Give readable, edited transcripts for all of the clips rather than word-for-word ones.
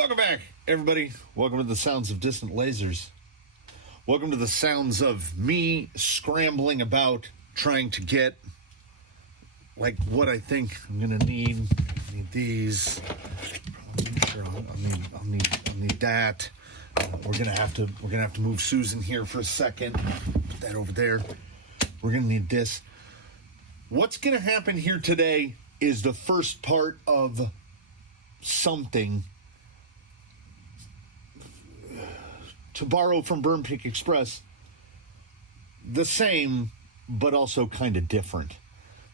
Welcome back, everybody. Welcome to the sounds of distant lasers. Welcome to the sounds of me scrambling about trying to get like what I think I'm gonna need. I need these. Sure, I'll need that. We're gonna have to move Susan here for a second. Put that over there. We're gonna need this. What's gonna happen here today is the first part of something. To borrow from Burn Pink Express, the same, but also kind of different.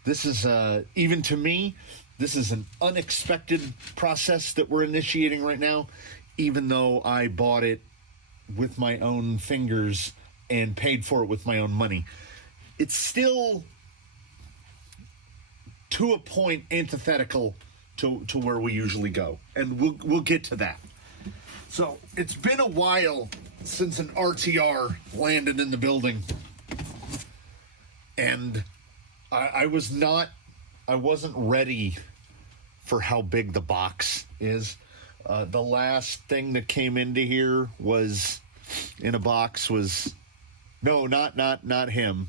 This is, even to me, this is an unexpected process that we're initiating right now, even though I bought it with my own fingers and paid for it with my own money. It's still, to a point, antithetical to where we usually go, and we'll get to that. So, it's been a while since an RTR landed in the building, and I wasn't ready for how big the box is. The last thing that came into here was in a box was not him.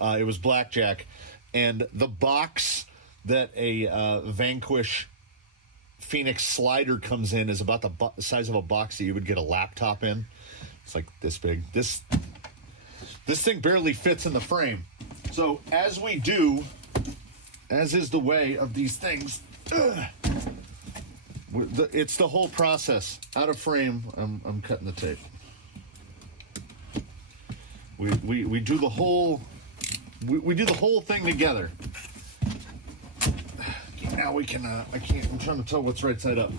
It was Blackjack, and the box that a Vanquish Phoenix slider comes in is about the size of a box that you would get a laptop in. It's like this big. This thing barely fits in the frame. So as we do, as is the way of these things, it's the whole process. Out of frame, I'm cutting the tape. We do the whole we do the whole thing together. Now we can. I'm trying to tell what's right side up.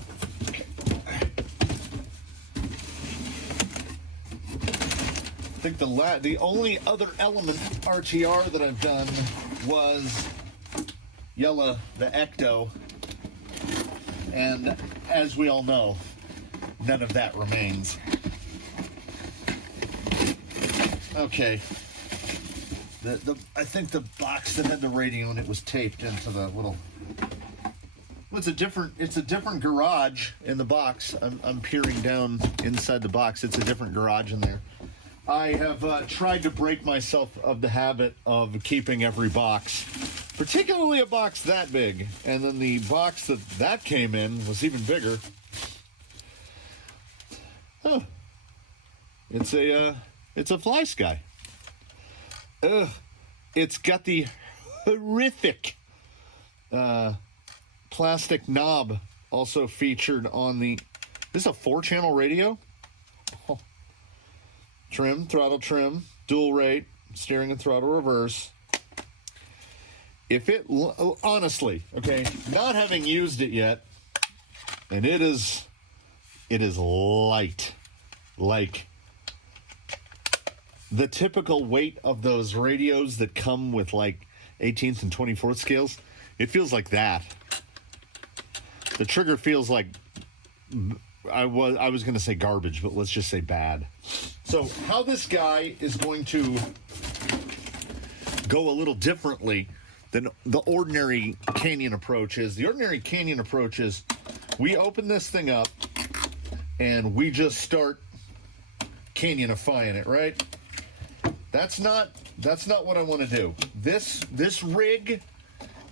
Okay. I think the only other element RTR that I've done was Yella, the Ecto, and as we all know, none of that remains. Okay. I think the box that had the radio in it was taped into the little. Well, it's a different garage in the box. I'm peering down inside the box. It's a different garage in there. I have tried to break myself of the habit of keeping every box, particularly a box that big. And then the box that came in was even bigger. Huh. It's a Fly Sky. It's got the horrific plastic knob also featured on the. This is a 4-channel radio. Oh. Throttle trim, dual rate, steering and throttle reverse. If it honestly, okay, not having used it yet, and it is light, like the typical weight of those radios that come with like 18th and 24th scales. It feels like that. The trigger feels like I was going to say garbage, but let's just say bad. So how this guy is going to go a little differently than the ordinary Canyon approach is. The ordinary Canyon approach is we open this thing up and we just start Canyonifying it, right? That's not what I want to do. This rig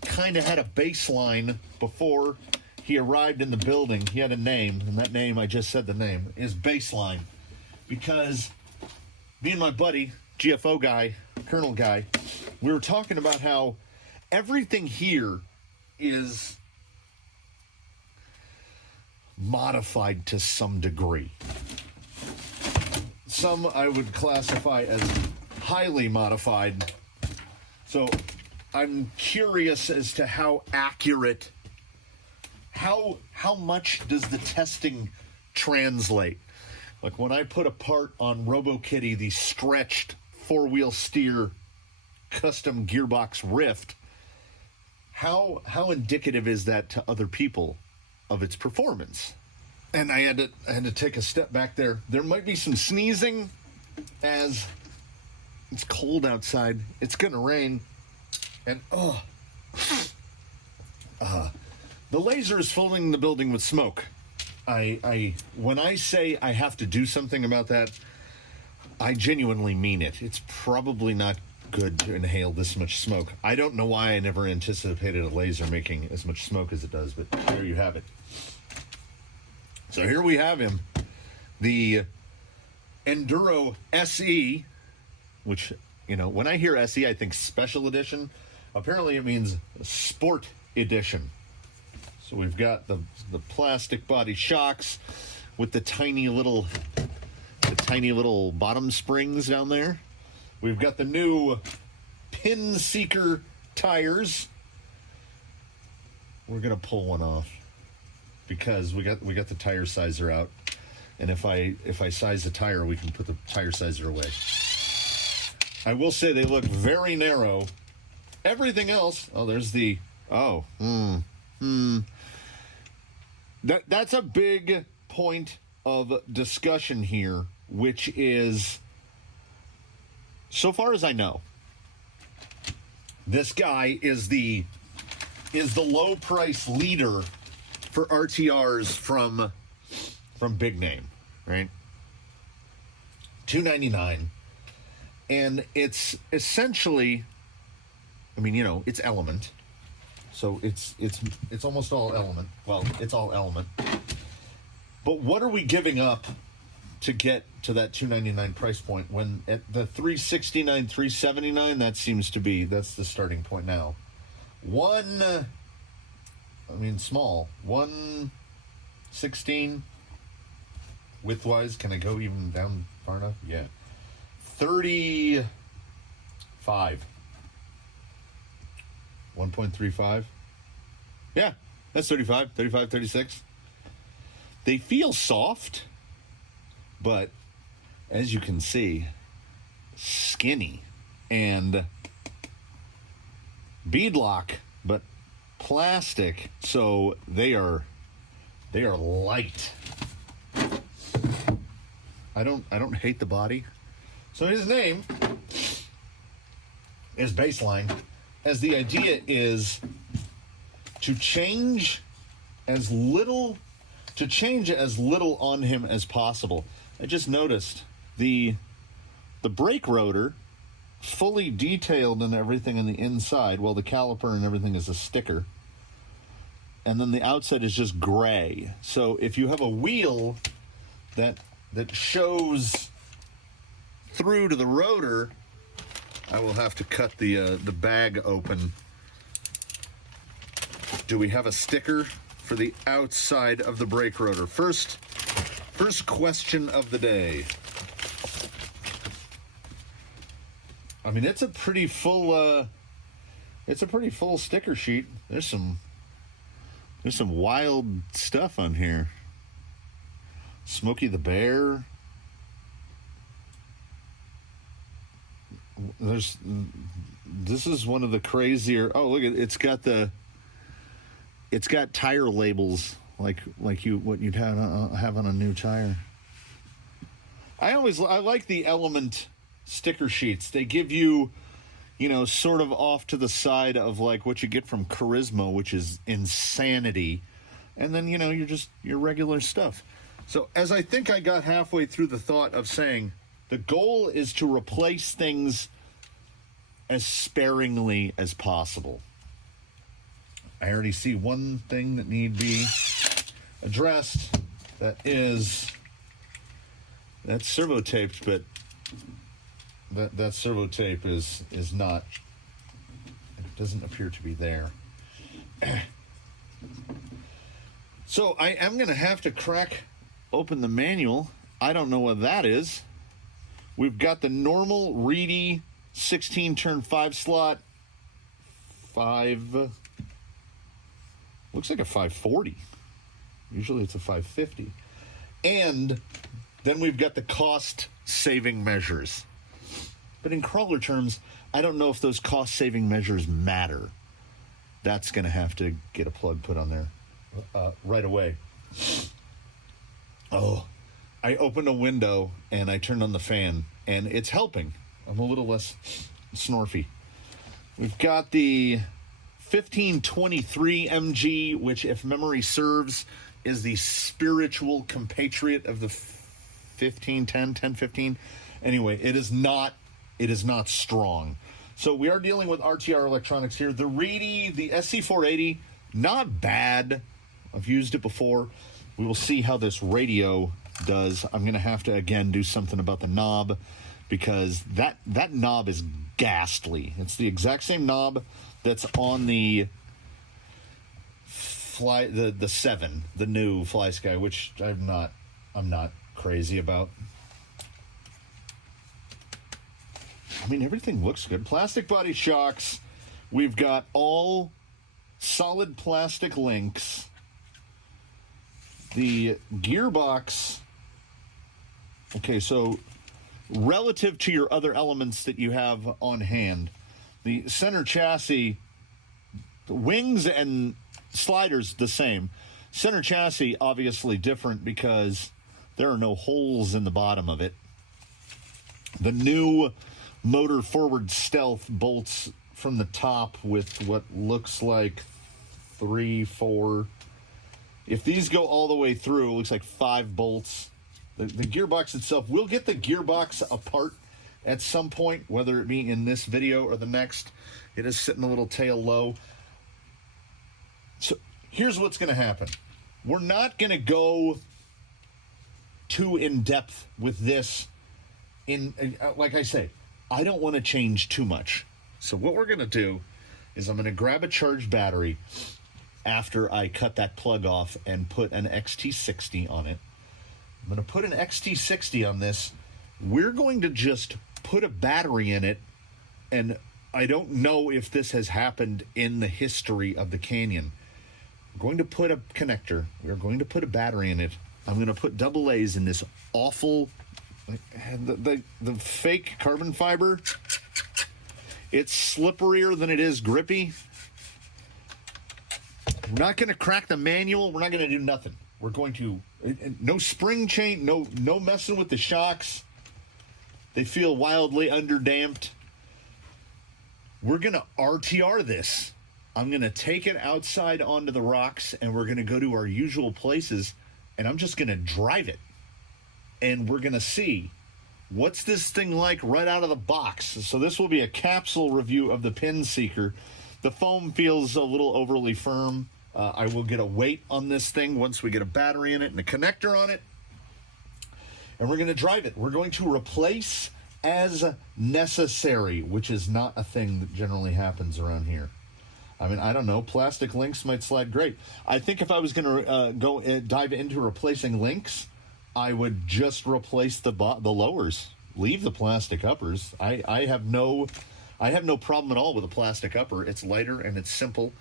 kind of had a baseline before he arrived in the building. He had a name, and that name, I just said the name, is Baseline. Because me and my buddy, GFO guy, Colonel guy, we were talking about how everything here is modified to some degree. Some I would classify as highly modified. So I'm curious as to how accurate, how much does the testing translate? Like when I put a part on RoboKitty, the stretched 4-wheel steer custom gearbox Rift, how indicative is that to other people of its performance? And I had to take a step back there. There might be some sneezing as it's cold outside. It's gonna rain, and the laser is filling the building with smoke. when I say I have to do something about that, I genuinely mean it. It's probably not good to inhale this much smoke. I don't know why I never anticipated a laser making as much smoke as it does, but there you have it. So here we have him, the Enduro SE, which, you know, when I hear SE, I think special edition. Apparently it means sport edition. So we've got the plastic body shocks with the tiny little bottom springs down there. We've got the new Pin Seeker tires. We're gonna pull one off because we got the tire sizer out, and if I size the tire, we can put the tire sizer away. I will say they look very narrow. Everything else, there's the That's a big point of discussion here, which is, so far as I know, this guy is the low price leader for RTRs from Big Name, right? $299, and it's essentially, I mean, you know, it's Element, so it's almost all Element. Well, it's all Element. But what are we giving up to get to that $299 price point when at the $369, $379, that seems to be, that's the starting point now. Small, 116 widthwise. Can I go even down far enough? Yeah. 35. 1.35. Yeah, that's 35, 36. They feel soft, but as you can see, skinny and beadlock, but plastic, so they are light. I don't hate the body. So his name is Baseline, as the idea is to change as little on him as possible. I just noticed the brake rotor fully detailed and everything on the inside, while the caliper and everything is a sticker. And then the outside is just gray. So if you have a wheel that shows through to the rotor, I will have to cut the bag open. Do we have a sticker for the outside of the brake rotor? First question of the day. I mean, it's a pretty full sticker sheet. There's some wild stuff on here. Smokey the Bear. This is one of the crazier. Oh, look at it. It's got tire labels like what you'd have on a new tire. I like the Element sticker sheets. They give you, sort of off to the side of like what you get from Charisma, which is insanity, and then your regular stuff. So as I think I got halfway through the thought of saying the goal is to replace things as sparingly as possible. I already see one thing that need be addressed. That's servo taped, but that servo tape is not. It doesn't appear to be there. So I am going to have to crack open the manual. I don't know what that is. We've got the normal Reedy 16-turn 5-slot. Looks like a 540. Usually it's a 550. And then we've got the cost-saving measures. But in crawler terms, I don't know if those cost-saving measures matter. That's going to have to get a plug put on there right away. Oh, I opened a window and I turned on the fan, and it's helping. I'm a little less snorfy. We've got the 1523 MG, which, if memory serves, is the spiritual compatriot of the 1015. Anyway, it is not strong. So we are dealing with RTR electronics here. The Reedy, the SC480, not bad. I've used it before. We will see how this radio does. I'm going to have to, again, do something about the knob, because that knob is ghastly. It's the exact same knob that's on the the 7, the new FlySky, which I'm not crazy about. I mean, everything looks good. Plastic body shocks. We've got all solid plastic links. The gearbox. Okay, so relative to your other elements that you have on hand, the center chassis, the wings and sliders the same. Center chassis obviously different because there are no holes in the bottom of it. The new motor forward stealth bolts from the top with what looks like 3, 4. If these go all the way through, it looks like 5 bolts. The gearbox itself, we'll get the gearbox apart at some point, whether it be in this video or the next. It is sitting a little tail low. So here's what's going to happen. We're not going to go too in depth with this. Like I say, I don't want to change too much. So what we're going to do is I'm going to grab a charged battery after I cut that plug off and put an XT60 on it. I'm going to put an XT60 on this. We're going to just put a battery in it, and I don't know if this has happened in the history of the Canyon. We're going to put a connector. We're going to put a battery in it. I'm going to put double A's in this awful, the fake carbon fiber. It's slipperier than it is grippy. We're not going to crack the manual. We're not going to do nothing. We're going to, no spring chain, no messing with the shocks. They feel wildly underdamped. We're going to RTR this. I'm going to take it outside onto the rocks, and we're going to go to our usual places, and I'm just going to drive it. And we're going to see what's this thing like right out of the box. So this will be a capsule review of the Pin Seeker. The foam feels a little overly firm. I will get a weight on this thing once we get a battery in it and a connector on it. And we're going to drive it. We're going to replace as necessary, which is not a thing that generally happens around here. I mean, I don't know. Plastic links might slide great. I think if I was going to dive into replacing links, I would just replace the lowers. Leave the plastic uppers. I have no problem at all with a plastic upper. It's lighter and it's simple.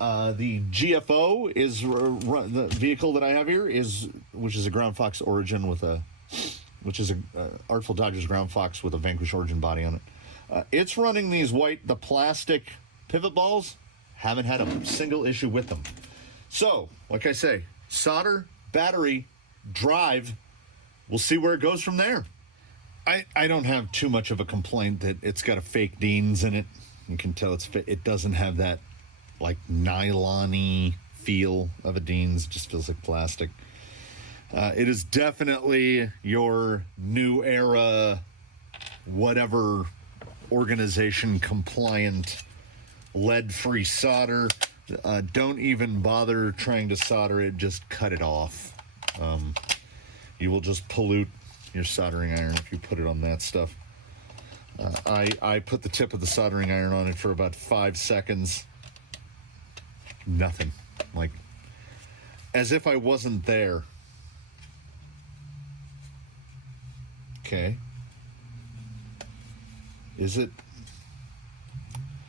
The GFO is the vehicle that I have here which is a Ground Fox Origin which is a Artful Dodgers Ground Fox with a Vanquish Origin body on it. It's running the plastic pivot balls. Haven't had a single issue with them. So, like I say, solder, battery, drive. We'll see where it goes from there. I don't have too much of a complaint that it's got a fake Deans in it. You can tell it doesn't have that like nylon-y feel of a Deans. It just feels like plastic. It is definitely your new era, whatever organization compliant, lead-free solder. Don't even bother trying to solder it. Just cut it off. You will just pollute your soldering iron if you put it on that stuff. I put the tip of the soldering iron on it for about 5 seconds. Nothing. Like, as if I wasn't there. Okay. Is it?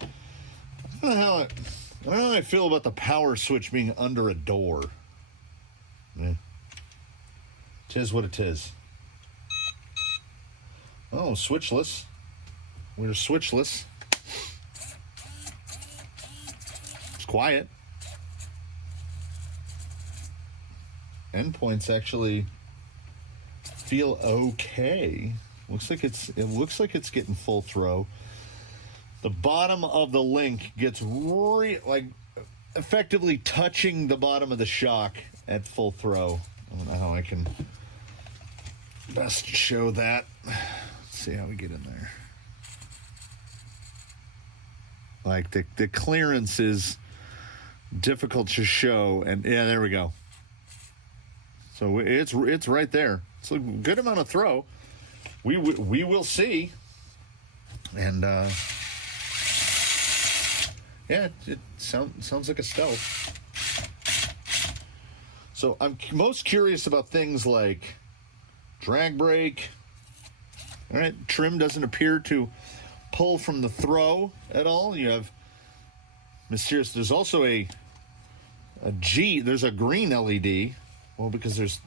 I don't know how I feel about the power switch being under a door. Tis what it is. Oh, switchless. We're switchless. It's quiet. Endpoints actually feel okay. It looks like it's getting full throw. The bottom of the link gets effectively touching the bottom of the shock at full throw. I don't know how I can best show that. Let's see how we get in there. Like the clearance is difficult to show, and yeah, there we go. So it's right there. It's a good amount of throw. We will see, and yeah, it sounds like a stealth. So I'm most curious about things like drag brake. All right, trim doesn't appear to pull from the throw at all. You have mysterious. There's also a G. There's a green LED. Well, because there's,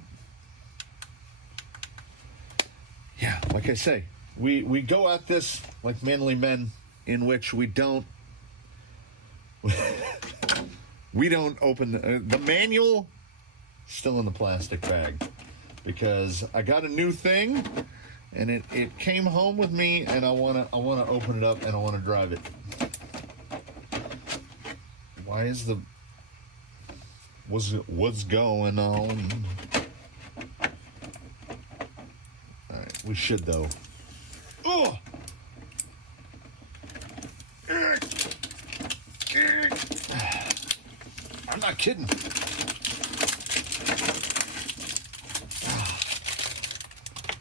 yeah, like I say, we go at this like manly men, in which we don't open the manual. Still in the plastic bag, because I got a new thing, and it came home with me, and I wanna open it up, and I wanna drive it. Why is what's going on? All right, we should though. Oh, I'm not kidding.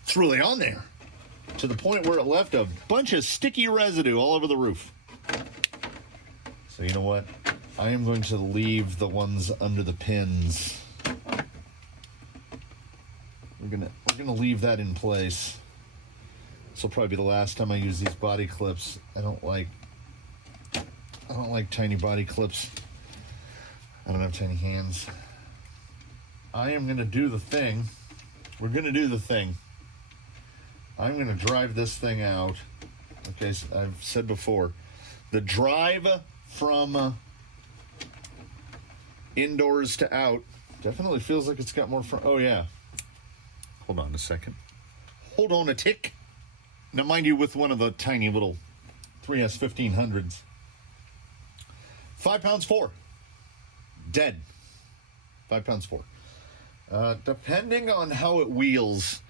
It's really on there, to the point where it left a bunch of sticky residue all over the roof. So you know what? I am going to leave the ones under the pins. We're gonna leave that in place. This will probably be the last time I use these body clips. I don't like tiny body clips. I don't have tiny hands. I am gonna do the thing. We're gonna do the thing. I'm going to drive this thing out. Okay, so I've said before, the drive from indoors to out definitely feels like it's got more front. Oh, yeah. Hold on a second. Hold on a tick. Now, mind you, with one of the tiny little 3S 1500s. 5 pounds 4. Dead. 5 pounds 4. Depending on how it wheels,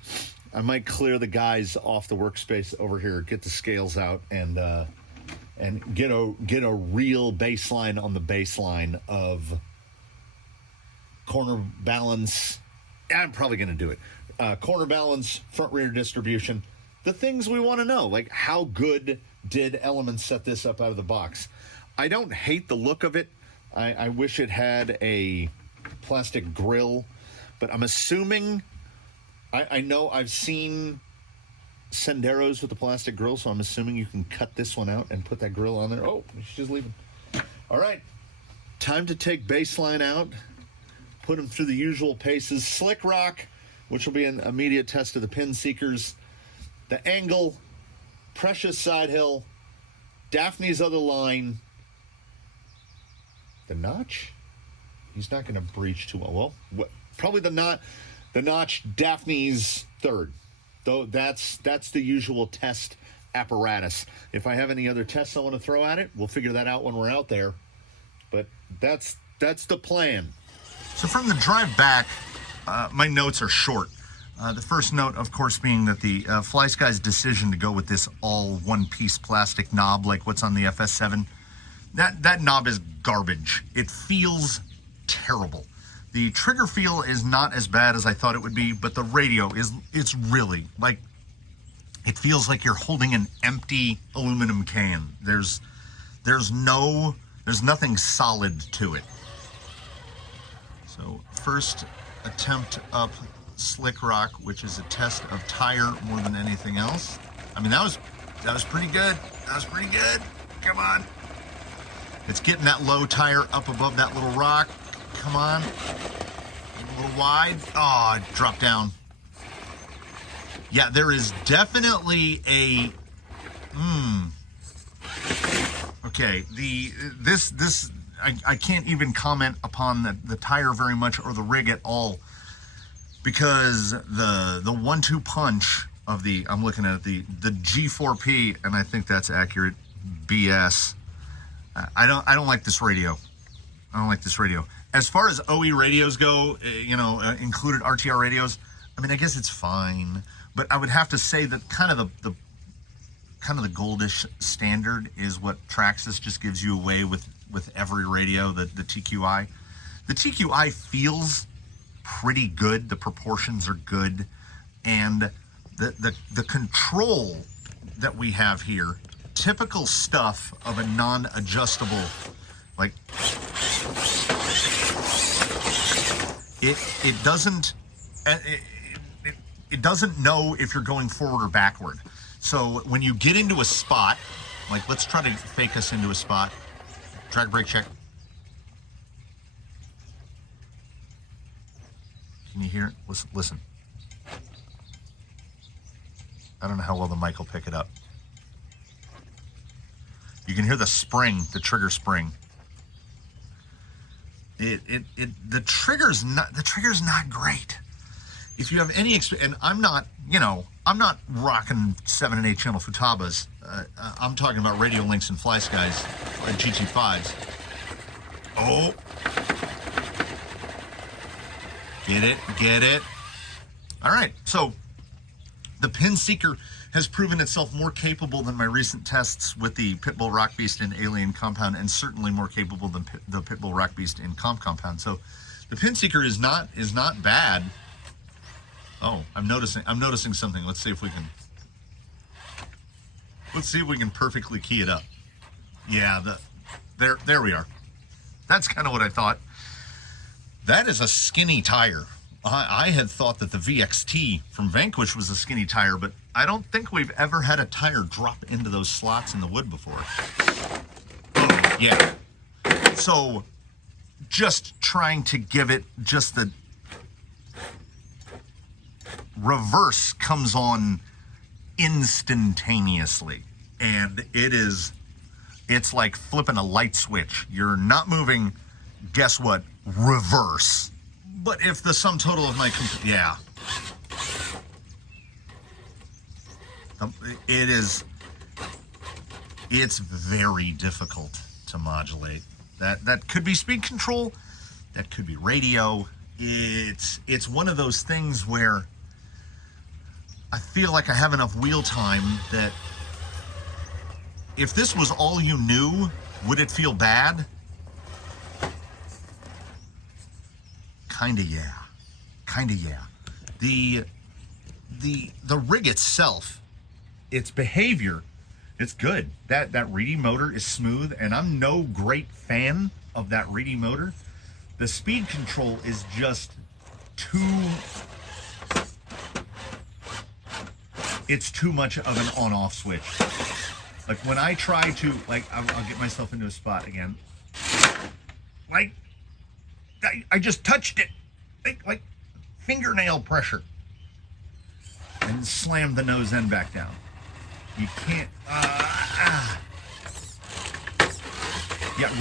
I might clear the guys off the workspace over here, get the scales out, and get a real baseline on the baseline of corner balance. I'm probably going to do it. Corner balance, front rear distribution, the things we want to know, like how good did Element set this up out of the box. I don't hate the look of it. I wish it had a plastic grill, but I'm assuming. I know I've seen Senderos with the plastic grill, so I'm assuming you can cut this one out and put that grill on there. Oh, she's leaving. All right, time to take baseline out, put them through the usual paces. Slick Rock, which will be an immediate test of the pin seekers. The angle, Precious side hill, Daphne's other line. The notch? He's not going to breach too well. Well, probably the notch, Daphne's third. Though that's the usual test apparatus. If I have any other tests I want to throw at it, we'll figure that out when we're out there. But that's the plan. So from the drive back, my notes are short. The first note, of course, being that the FlySky's decision to go with this all one-piece plastic knob like what's on the FS7, that knob is garbage. It feels terrible. The trigger feel is not as bad as I thought it would be, but the radio it's really, like, it feels like you're holding an empty aluminum can. There's nothing solid to it. So first attempt up Slick Rock, which is a test of tire more than anything else. I mean, that was pretty good. That was pretty good. Come on. It's getting that low tire up above that little rock. Come on. A little wide. Oh, it dropped down. Yeah, there is definitely a okay, this I can't even comment upon the tire very much or the rig at all, because the 1-2 punch of I'm looking at the G4P, and I think that's accurate. BS. I don't like this radio. I don't like this radio. As far as OE radios go, included RTR radios, I mean, I guess it's fine, but I would have to say that kind of the goldish standard is what Traxxas just gives you away with every radio, the TQI. The TQI feels pretty good. The proportions are good, and the control that we have here, typical stuff of a non-adjustable, like it doesn't know if you're going forward or backward. So when you get into a spot, like let's try to fake us into a spot. Track brake check. Can you hear it? Listen. I don't know how well the mic will pick it up. You can hear the spring, the trigger spring. The trigger's not great. If you have any and I'm not rocking 7 and 8 channel Futabas. I'm talking about Radio Links and Fly Skies and GT5s. Oh. Get it. All right. So the Pin Seeker has proven itself more capable than my recent tests with the Pitbull Rock Beast in Alien Compound, and certainly more capable than the Pitbull Rock Beast in Compound. So the Pin Seeker is not bad. Oh, I'm noticing something. Let's see if we can perfectly key it up. Yeah, there we are. That's kind of what I thought. That is a skinny tire. I had thought that the VXT from Vanquish was a skinny tire, but I don't think we've ever had a tire drop into those slots in the wood before. Oh, yeah. So just trying to give it just the reverse comes on instantaneously, and it's like flipping a light switch. You're not moving, guess what, reverse. But if the sum total of my it's very difficult to modulate. That could be speed control, that could be radio. It's one of those things where I feel like I have enough wheel time that if this was all you knew, would it feel bad? Kinda yeah. The rig itself, its behavior, it's good. That Reedy motor is smooth, and I'm no great fan of that Reedy motor. The speed control is just it's too much of an on-off switch. Like when I try to, I'll get myself into a spot again. Like, I just touched it. Like fingernail pressure. And slammed the nose end back down. You can't, Yeah,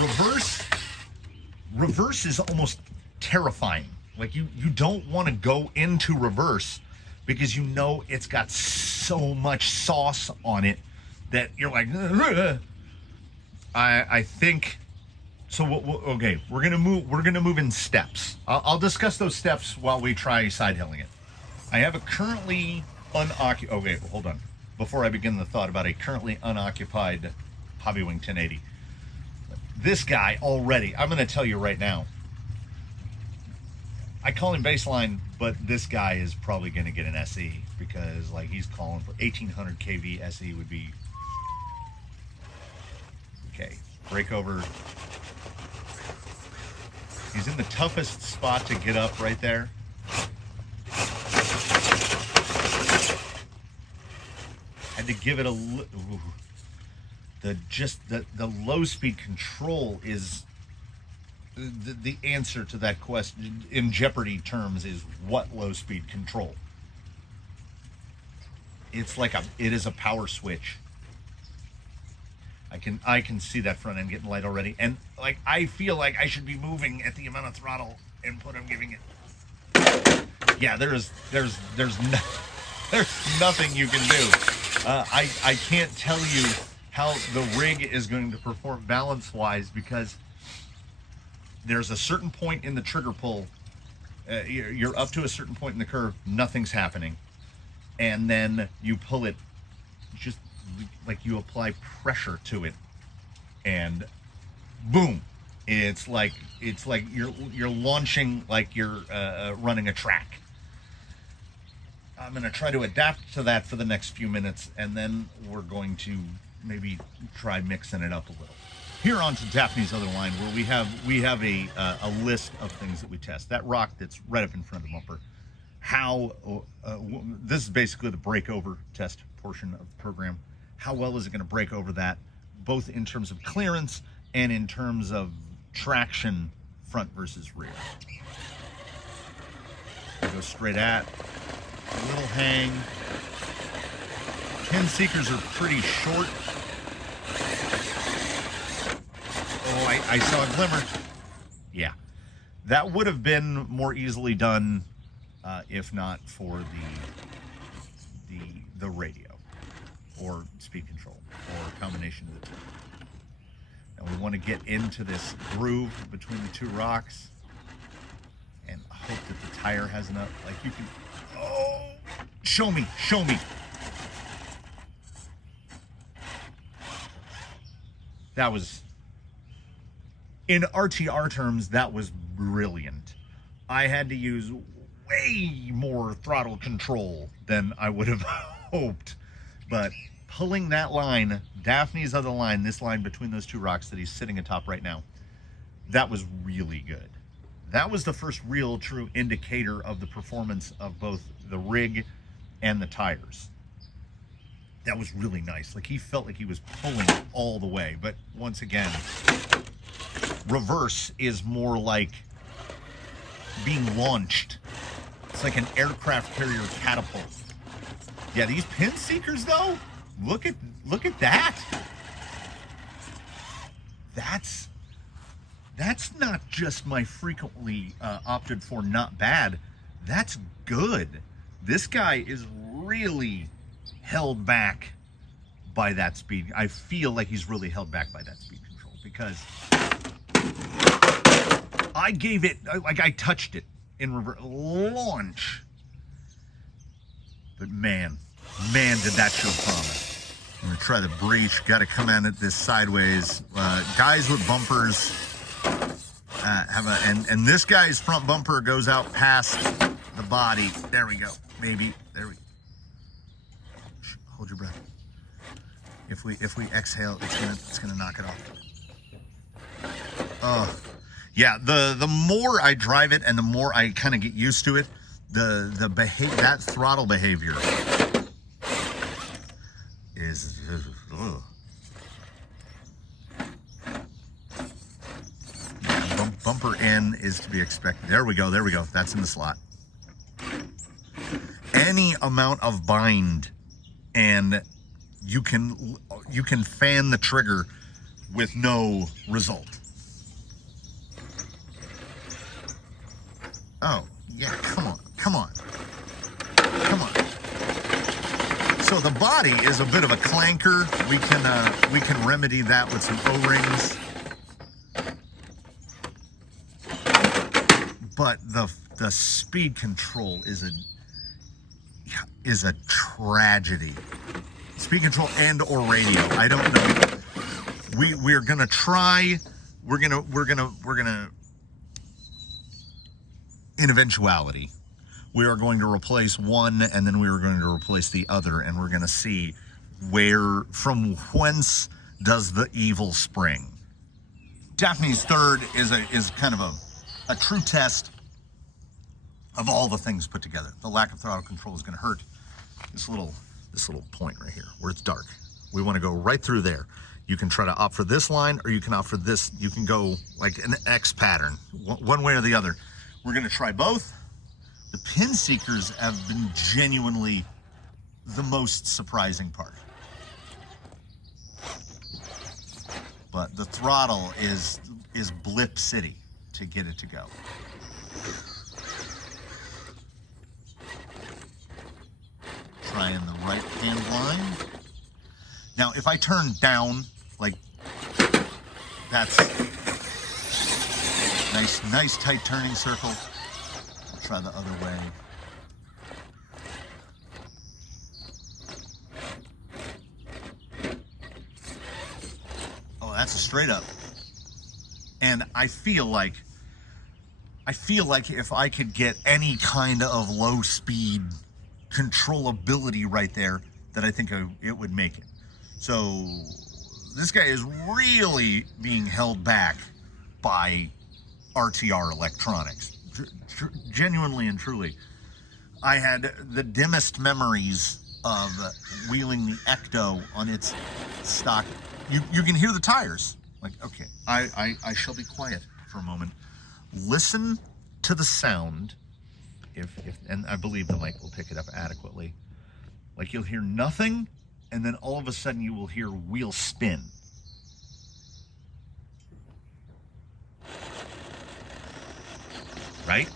reverse is almost terrifying. Like you don't want to go into reverse because you know it's got so much sauce on it that you're like, ugh. I think so. Okay, we're gonna move in steps. I'll discuss those steps while we try side hilling it. I have a currently unoccupied. Okay, well, hold on. Before I begin the thought about a currently unoccupied Hobbywing 1080, this guy already, I'm going to tell you right now, I call him baseline, but this guy is probably going to get an SE because he's calling for 1800 kV SE would be okay. Breakover. He's in the toughest spot to get up right there. Had to give it a the low speed control is the answer to that question in Jeopardy terms is what low speed control. It's it is a power switch. I can see that front end getting light already, and I feel like I should be moving at the amount of throttle input I'm giving it. Yeah, there's nothing you can do. I can't tell you how the rig is going to perform balance-wise because there's a certain point in the trigger pull, you're up to a certain point in the curve, nothing's happening, and then you pull it, just like you apply pressure to it, and boom, it's like you're launching, like you're running a track. I'm going to try to adapt to that for the next few minutes, and then we're going to maybe try mixing it up a little. Here on to Daphne's Other Line, where we have a list of things that we test. That rock that's right up in front of the bumper. This is basically the breakover test portion of the program. How well is it going to break over that, both in terms of clearance and in terms of traction, front versus rear. Go straight at, a little hang. Pin seekers are pretty short. Oh, I saw a glimmer. Yeah, that would have been more easily done if not for the radio or speed control or a combination of the two. And we want to get into this groove between the two rocks and hope that the tire has enough. Like you can, oh, show me. That was, in RTR terms, that was brilliant. I had to use way more throttle control than I would have hoped. But pulling that line, Daphne's Other Line, this line between those two rocks that he's sitting atop right now, that was really good. That was the first real true indicator of the performance of both the rig and the tires. That was really nice. Like, he felt like he was pulling all the way. But once again, reverse is more like being launched. It's like an aircraft carrier catapult. Yeah, these pin seekers though, look at that. That's not just my frequently opted for not bad. That's good. This guy is really held back by that speed. I feel like he's really held back by that speed control because I gave it, like I touched it in reverse launch. But man, did that show promise. I'm gonna try the breach. Got to come at this sideways. Guys with bumpers and this guy's front bumper goes out past the body. There we go. Maybe there we. Hold your breath. If we exhale, it's gonna knock it off. Yeah. The more I drive it and the more I kind of get used to it, that throttle behavior is. Bumper N is to be expected. There we go. That's in the slot. Any amount of bind, and you can fan the trigger with no result. Oh yeah, come on. So the body is a bit of a clanker. We can remedy that with some O-rings. But the speed control is a tragedy. Speed control and or radio. I don't know. We're gonna try. We're gonna. In eventuality, we are going to replace one, and then we are going to replace the other, and we're going to see from whence does the evil spring. Daphne's third is kind of a true test of all the things put together. The lack of throttle control is going to hurt this little point right here where it's dark. We want to go right through there. You can try to opt for this line, or you can opt for this. You can go like an X pattern, one way or the other. We're going to try both. The pin seekers have been genuinely the most surprising part. But the throttle is blip city to get it to go. Trying the right hand line. Now, if I turn down, like, that's Nice tight turning circle. I'll try the other way. Oh, that's a straight up. And I feel like if I could get any kind of low speed controllability right there, that I think it would make it. So this guy is really being held back by RTR Electronics. Genuinely and truly. I had the dimmest memories of wheeling the Ecto on its stock. You can hear the tires. Like, okay, I shall be quiet for a moment. Listen to the sound, and I believe the mic will pick it up adequately. Like, you'll hear nothing, and then all of a sudden you will hear wheel spin. Right?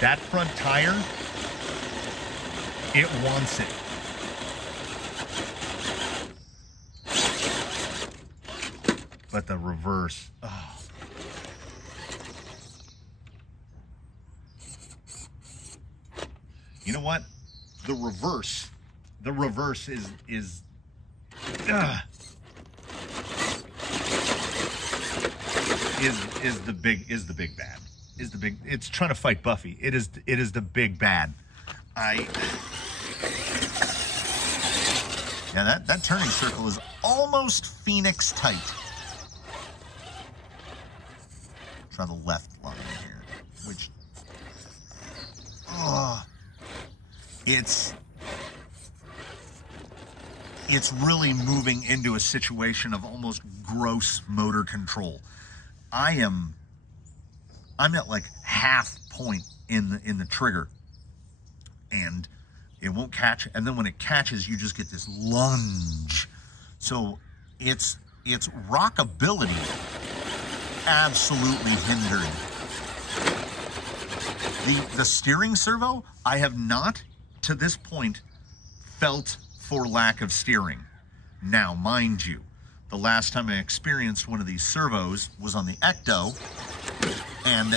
That front tire, it wants it. But the reverse, oh. You know what? The reverse is the big bad. It's trying to fight Buffy. It is the big bad. Yeah, that turning circle is almost Phoenix tight. Try the left line here, which it's really moving into a situation of almost gross motor control. I'm at like half point in the trigger, and it won't catch. And then when it catches, you just get this lunge. So its rockability absolutely hindered. The steering servo, I have not to this point felt for lack of steering. Now, mind you, the last time I experienced one of these servos was on the Ecto, and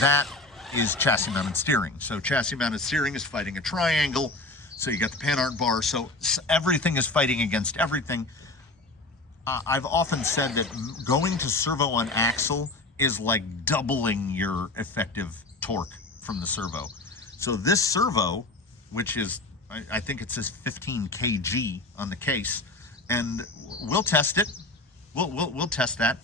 that is chassis mounted steering. So chassis mounted steering is fighting a triangle. So you got the Panhard bar. So everything is fighting against everything. I've often said that going to servo on axle is like doubling your effective torque from the servo. So this servo, which is, I think it says 15 kg on the case, and we'll test it. We'll test that.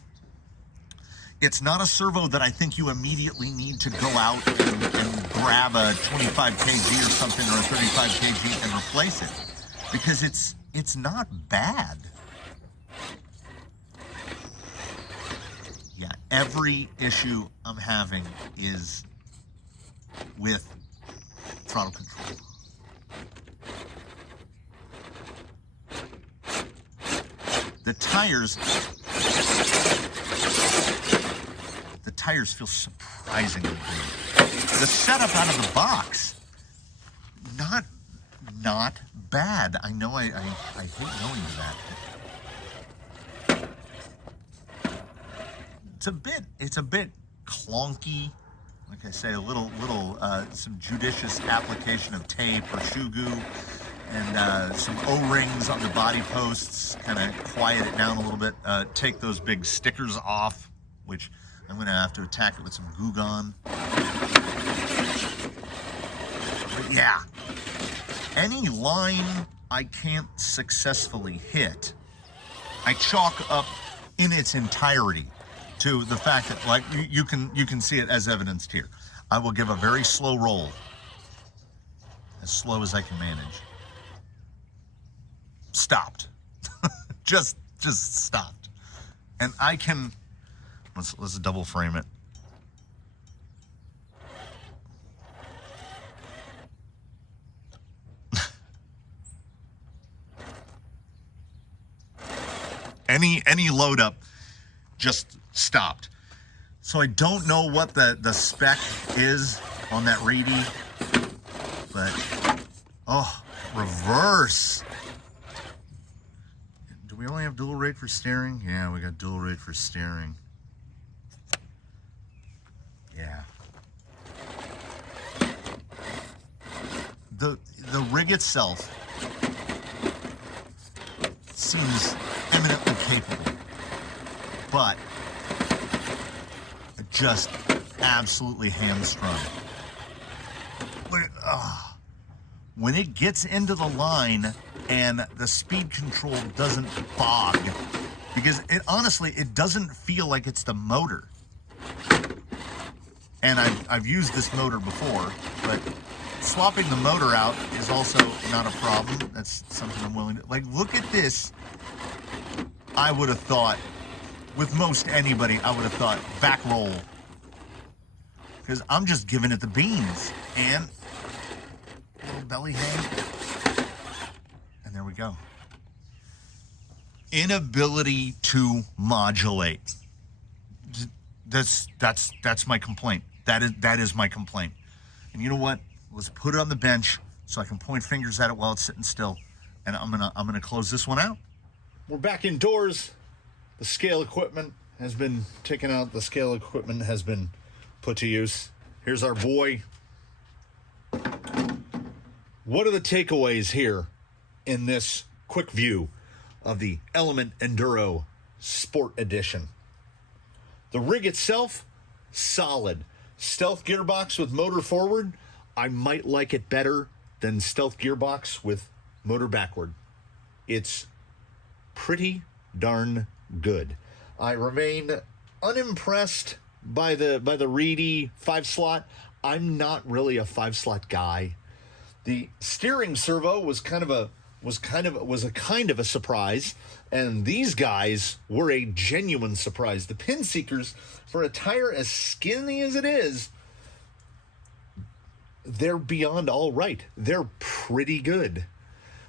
It's not a servo that I think you immediately need to go out and grab a 25 kg or something, or a 35 kg and replace it, because it's not bad. Yeah, every issue I'm having is with throttle control. The tires feel surprisingly good. The setup out of the box, not bad. I know I hate knowing that. It's a bit clunky. Like I say, a little some judicious application of tape or shoe goo, and some O-rings on the body posts, kind of quiet it down a little bit. Take those big stickers off, which I'm going to have to attack it with some Goo Gone. But yeah, any line I can't successfully hit, I chalk up in its entirety to the fact that, like, you can see it as evidenced here. I will give a very slow roll, as slow as I can manage. Stopped. just stopped. And I can, let's double frame it. Any load up just stopped. So I don't know what the spec is on that Reedy, but reverse. Do we only have dual rate for steering? Yeah, we got dual rate for steering. Yeah. The rig itself seems eminently capable, but just absolutely hamstrung. When it gets into the line and the speed control doesn't bog, because it honestly, it doesn't feel like it's the motor. And I've used this motor before, but swapping the motor out is also not a problem. That's something I'm willing to, like, look at this. I would have thought, with most anybody, I would have thought back roll. Because I'm just giving it the beans. And little belly hang. And there we go. Inability to modulate. That's my complaint. That is my complaint. And you know what? Let's put it on the bench so I can point fingers at it while it's sitting still. And I'm gonna close this one out. We're back indoors. The scale equipment has been taken out. The scale equipment has been put to use. Here's our boy. What are the takeaways here in this quick view of the Element Enduro Sport Edition? The rig itself, solid. Stealth gearbox with motor forward. I might like it better than stealth gearbox with motor backward. It's pretty darn good. I remain unimpressed by the Reedy 5-slot. I'm not really a 5-slot guy. The steering servo was kind of a surprise, and these guys were a genuine surprise. The pin seekers, for a tire as skinny as it is, they're beyond all right. They're pretty good.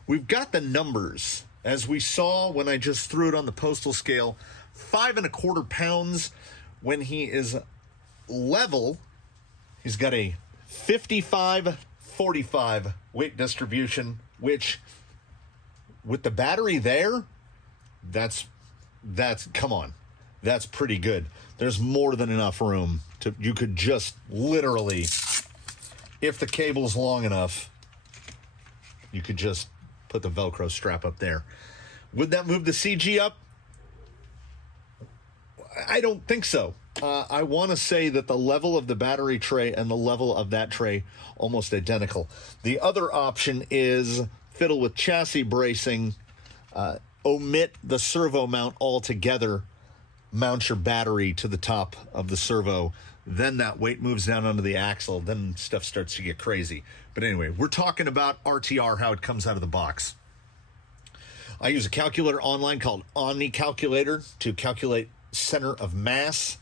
We've got the numbers, as we saw when I just threw it on the postal scale. 5 1/4 pounds when he is level. He's got a 55-45 weight distribution, which with the battery there, that's come on. That's pretty good. There's more than enough room you could just literally, if the cable's long enough, you could just put the Velcro strap up there. Would that move the CG up? I don't think so. I want to say that the level of the battery tray and the level of that tray almost identical. The other option is fiddle with chassis bracing, omit the servo mount altogether, mount your battery to the top of the servo, then that weight moves down onto the axle, then stuff starts to get crazy. But anyway, we're talking about RTR, how it comes out of the box. I use a calculator online called Omni Calculator to calculate center of mass,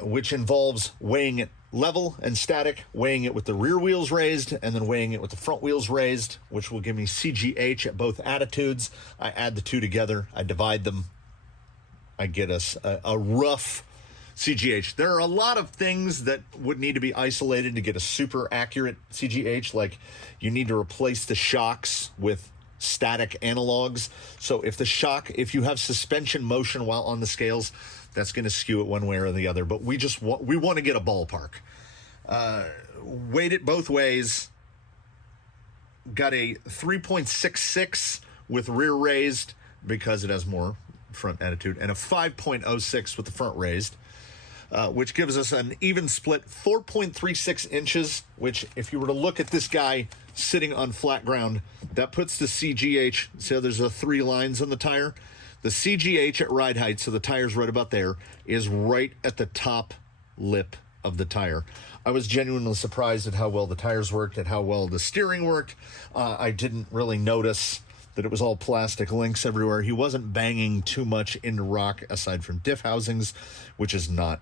which involves weighing it level and static, weighing it with the rear wheels raised, and then weighing it with the front wheels raised, which will give me CGH at both attitudes. I add the two together, I divide them, I get us a rough CGH. There are a lot of things that would need to be isolated to get a super accurate CGH, like you need to replace the shocks with static analogs. So if you have suspension motion while on the scales, that's going to skew it one way or the other. But we want to get a ballpark. Weighed it both ways. Got a 3.66 with rear raised because it has more front attitude, and a 5.06 with the front raised, which gives us an even split 4.36 inches, which if you were to look at this guy sitting on flat ground, that puts the CGH, so there's the 3 lines on the tire. The CGH at ride height, so the tire's right about there, is right at the top lip of the tire. I was genuinely surprised at how well the tires worked, at how well the steering worked. I didn't really notice that it was all plastic links everywhere. He wasn't banging too much into rock aside from diff housings, which is not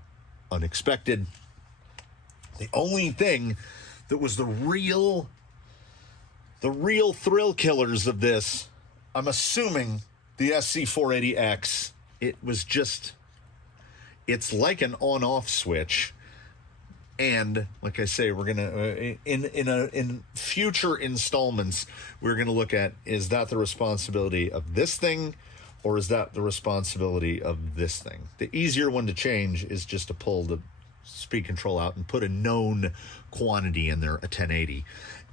unexpected. The only thing that was the real thrill killers of this, I'm assuming the SC480X, it's like an on-off switch. And like I say, we're gonna in future installments, we're gonna look at, is that the responsibility of this thing, or is that the responsibility of this thing? The easier one to change is just to pull the speed control out and put a known quantity in there, a 1080.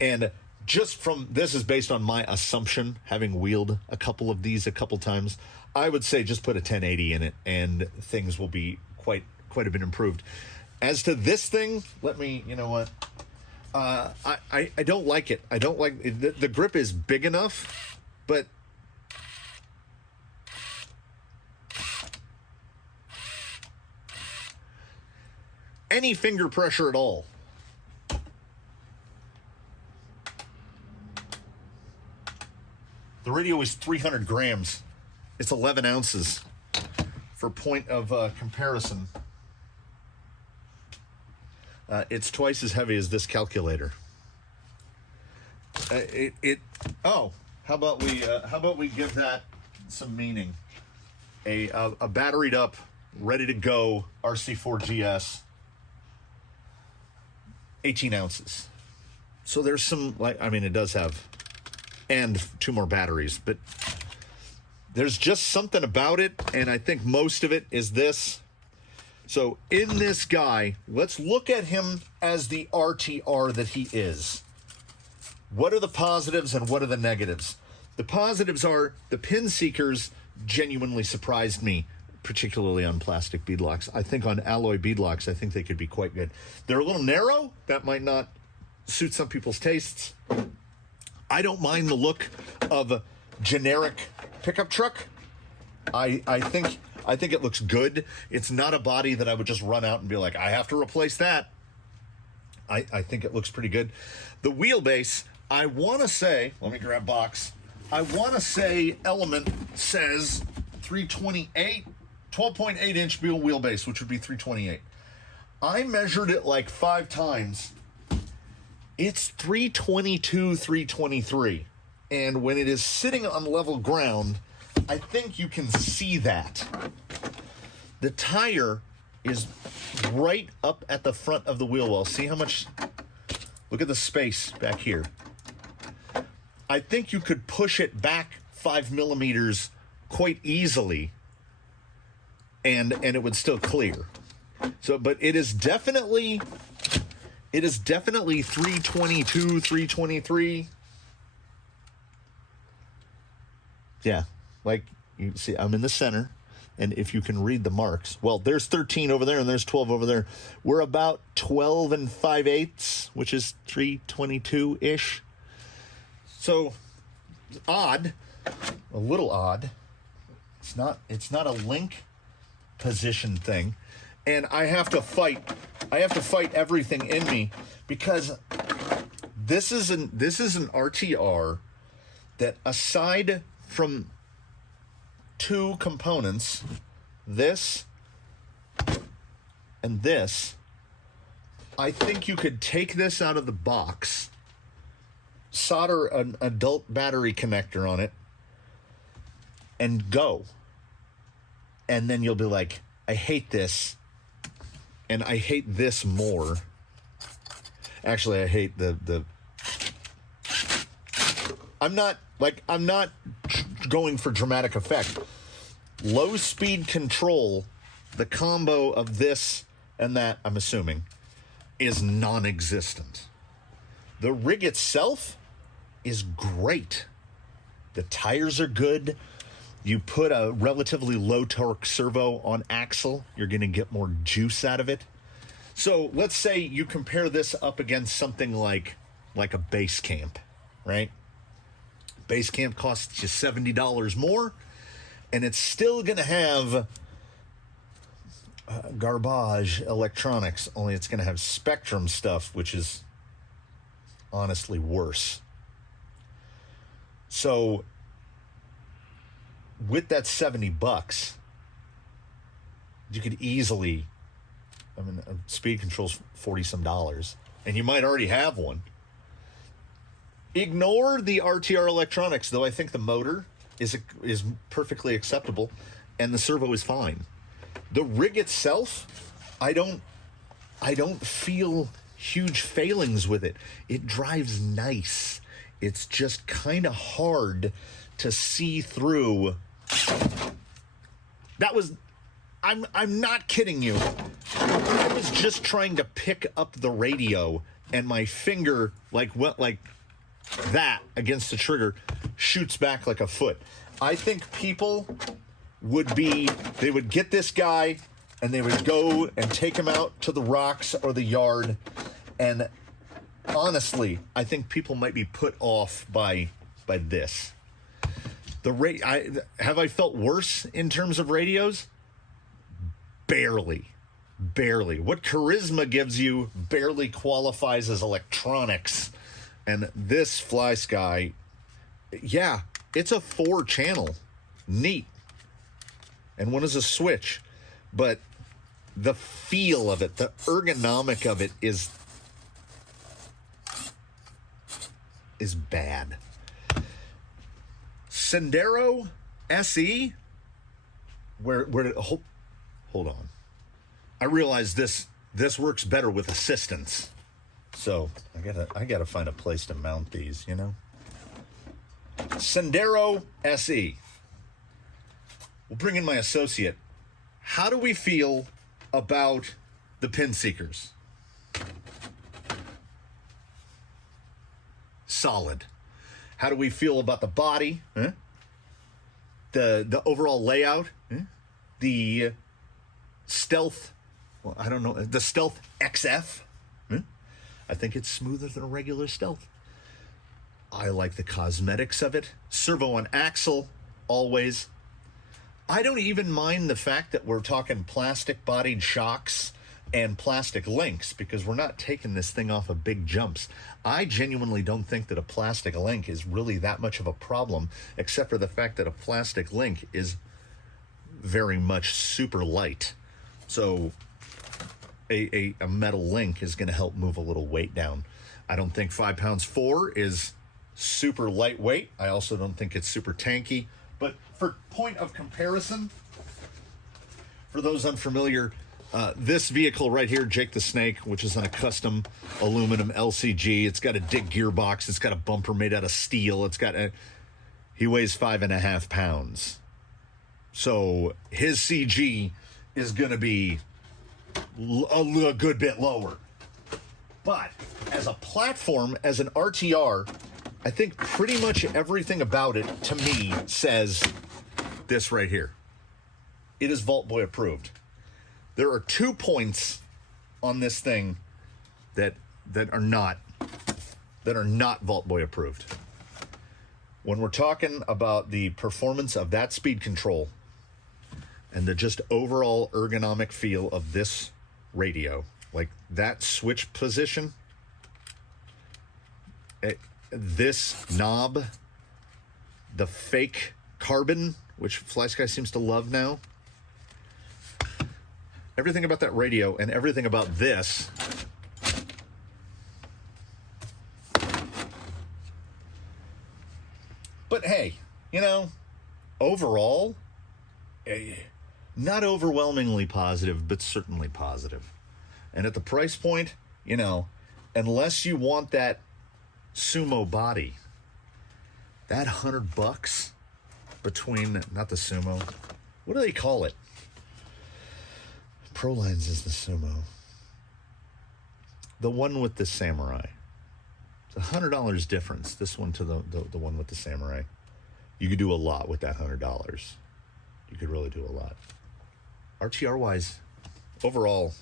And just from this is based on my assumption, having wheeled a couple of these a couple times, I would say just put a 1080 in it, and things will be quite a bit improved. As to this thing, you know what? I don't like it. I don't like it. The grip is big enough, but any finger pressure at all. The radio is 300 grams. It's 11 ounces. For point of comparison, it's twice as heavy as this calculator. How about we give that some meaning? A batteried up, ready to go RC4GS, 18 ounces. So there's some, it does have, and 2 more batteries, but there's just something about it, and I think most of it is this. So in this guy, let's look at him as the RTR that he is. What are the positives and what are the negatives? The positives are the pin seekers genuinely surprised me, particularly on plastic beadlocks. I think on alloy beadlocks, I think they could be quite good. They're a little narrow. That might not suit some people's tastes. I don't mind the look of a generic pickup truck. I think it looks good. It's not a body that I would just run out and be like, I have to replace that. I think it looks pretty good. The wheelbase, I want to say, let me grab box. I want to say Element says 328, 12.8 inch wheelbase, which would be 328. I measured it like 5 times. It's 322, 323. And when it is sitting on level ground, I think you can see that. The tire is right up at the front of the wheel well. See how much, look at the space back here. I think you could push it back 5 millimeters quite easily and it would still clear. So, but it is definitely 322, 323. Yeah, like you see, I'm in the center, and if you can read the marks, well, there's 13 over there, and there's 12 over there. We're about 12 and 5/8, which is 322-ish. So, odd, a little odd. It's not a link position thing, and I have to fight everything in me because this is an RTR that, aside from 2 components, this and this, I think you could take this out of the box, solder an adult battery connector on it, and go. And then you'll be like, I hate this, and I hate this more. Actually, I hate the I'm not going for dramatic effect. Low speed control, the combo of this and that, I'm assuming, is non-existent. The rig itself is great. The tires are good. You put a relatively low torque servo on axle, you're going to get more juice out of it. So let's say you compare this up against something like a base camp, right? Base camp costs you $70 more, and it's still going to have garbage electronics, only it's going to have Spectrum stuff, which is honestly worse. So with that $70, you could easily, speed control's $40-some, and you might already have one. Ignore the RTR electronics, though I think the motor is perfectly acceptable, and the servo is fine. The rig itself, I don't I don't feel huge failings with it. It drives nice. It's just kind of hard to see through. That was, I'm not kidding you. I was just trying to pick up the radio, and my finger went like that against the trigger, shoots back like a foot. I think people they would get this guy and they would go and take him out to the rocks or the yard. And honestly, I think people might be put off by this. Have I felt worse in terms of radios? Barely. What Charisma gives you barely qualifies as electronics. And this FlySky, yeah, it's a 4-channel. Neat. And one is a switch. But the feel of it, the ergonomic of it is bad. Sendero SE, hold on. I realize this works better with assistance. So I gotta find a place to mount these, you know. Sendero SE. We'll bring in my associate. How do we feel about the pin seekers? Solid. How do we feel about the body? Huh? The overall layout? Huh? The Stealth, well, I don't know, the Stealth XF? Huh? I think it's smoother than a regular Stealth. I like the cosmetics of it. Servo on axle, always. I don't even mind the fact that we're talking plastic-bodied shocks and plastic links, because we're not taking this thing off of big jumps. I genuinely don't think that a plastic link is really that much of a problem, except for the fact that a plastic link is very much super light. So a metal link is going to help move a little weight down. I don't think 5 pounds 4 is super lightweight. I also don't think it's super tanky. But for point of comparison, for those unfamiliar, this vehicle right here, Jake the Snake, which is on a custom aluminum LCG. It's got a dig gearbox. It's got a bumper made out of steel. He weighs 5.5 pounds. So his CG is going to be a good bit lower. But as a platform, as an RTR, I think pretty much everything about it, to me, says this right here. It is Vault Boy approved. There are 2 points on this thing that are not Vault Boy approved. When we're talking about the performance of that speed control and the just overall ergonomic feel of this radio, like that switch position, this knob, the fake carbon, which FlySky seems to love now, everything about that radio and everything about this but hey, you know, overall, not overwhelmingly positive, but certainly positive. And at the price point, you know, unless you want that Sumo body, that $100 between, not the Sumo, what do they call it? Prolines is the Sumo. The one with the Samurai. It's $100 difference, this one to the one with the Samurai. You could do a lot with that $100. You could really do a lot. RTR-wise, overall,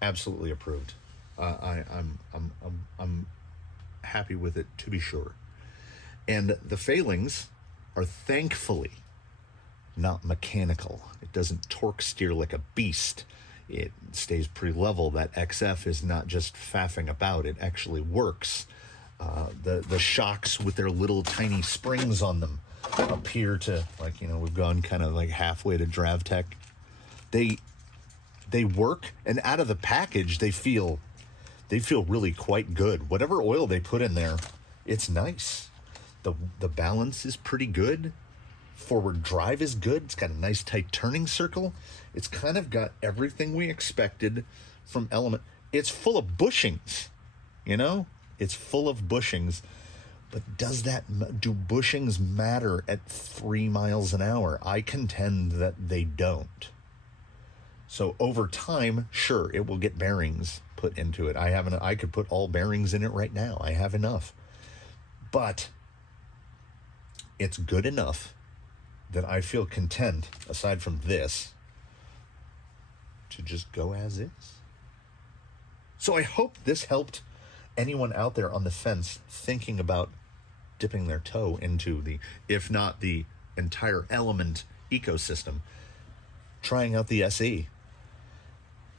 absolutely approved. I'm happy with it, to be sure. And the failings are thankfully not mechanical. It doesn't torque steer like a beast. It stays pretty level. That XF is not just faffing about. It actually works. The shocks with their little tiny springs on them appear to, like, you know, we've gone kind of like halfway to DravTech. They work, and out of the package, they feel really quite good. Whatever oil they put in there, it's nice. The balance is pretty good Forward drive is good. It's got a nice tight turning circle. It's kind of got everything we expected from Element. It's full of bushings, you know? It's full of bushings. But do bushings matter at 3 miles an hour? I contend that they don't. So over time, sure, it will get bearings put into it. I could put all bearings in it right now. I have enough. But it's good enough that I feel content, aside from this, to just go as is. So I hope this helped anyone out there on the fence thinking about dipping their toe into the, if not the entire Element ecosystem, trying out the SE.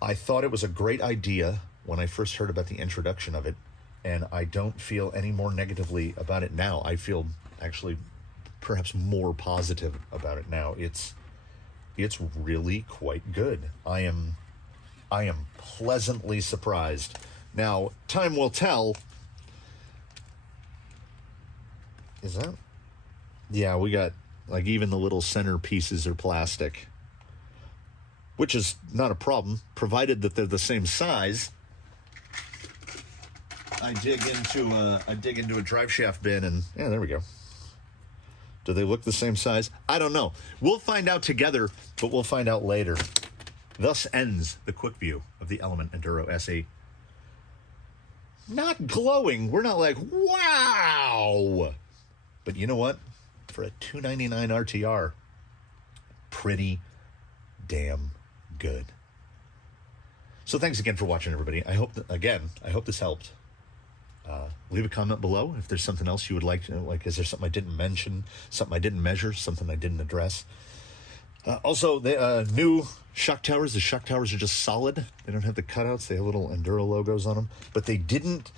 I thought it was a great idea when I first heard about the introduction of it, and I don't feel any more negatively about it now. I feel actually perhaps more positive about it now. It's really quite good. I am pleasantly surprised. Now, time will tell. Is that? Yeah, we got, like, even the little center pieces are plastic, which is not a problem, provided that they're the same size. I dig into a drive shaft bin, and yeah, there we go. Do they look the same size? I don't know. We'll find out together, but we'll find out later. Thus ends the quick view of the Element Enduro SE. Not glowing. We're not like, wow. But you know what? For a $299 RTR, pretty damn good. So thanks again for watching, everybody. I hope this helped. Leave a comment below if there's something else you would like to know. Like, is there something I didn't mention, something I didn't measure, something I didn't address? Also, the new shock towers. The shock towers are just solid. They don't have the cutouts. They have little Enduro logos on them. But they didn't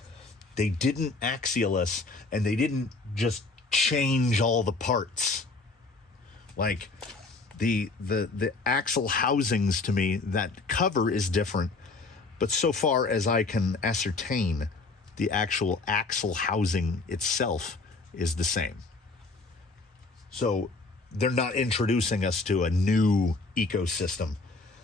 axial us, and they didn't just change all the parts. Like the axle housings, to me, that cover is different. But so far as I can ascertain, the actual axle housing itself is the same. So they're not introducing us to a new ecosystem.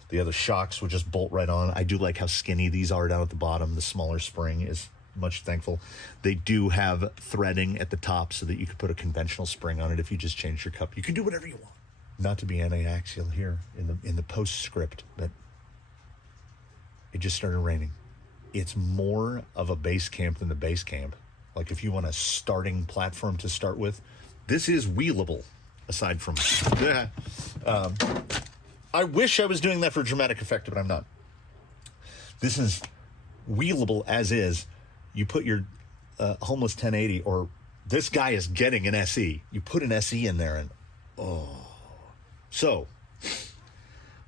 The other shocks would just bolt right on. I do like how skinny these are down at the bottom. The smaller spring is much thankful. They do have threading at the top so that you could put a conventional spring on it if you just change your cup. You can do whatever you want. Not to be anti-axial here in the postscript, but it just started raining. It's more of a base camp than the base camp. Like, if you want a starting platform to start with, this is wheelable. Aside from, I wish I was doing that for dramatic effect, but I'm not. This is wheelable as is. You put your Homeless 1080, or this guy is getting an SE. You put an SE in there, and oh. So,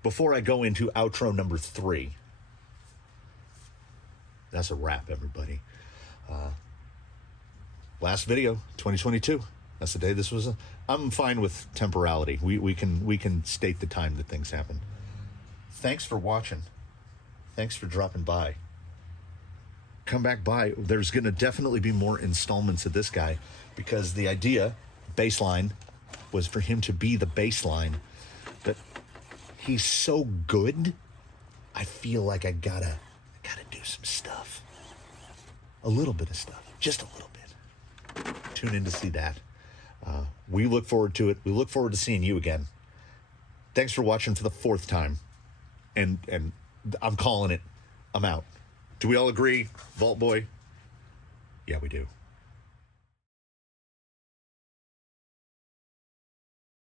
before I go into outro number 3, that's a wrap, everybody. Last video, 2022. That's the day this was. I'm fine with temporality. We can state the time that things happen. Thanks for watching. Thanks for dropping by. Come back by. There's going to definitely be more installments of this guy, because the idea, baseline, was for him to be the baseline. But he's so good, I feel like I gotta do some stuff. A little bit of stuff. Just a little bit. Tune in to see that. We look forward to it. We look forward to seeing you again. Thanks for watching for the 4th time. And I'm calling it. I'm out. Do we all agree, Vault Boy? Yeah, we do.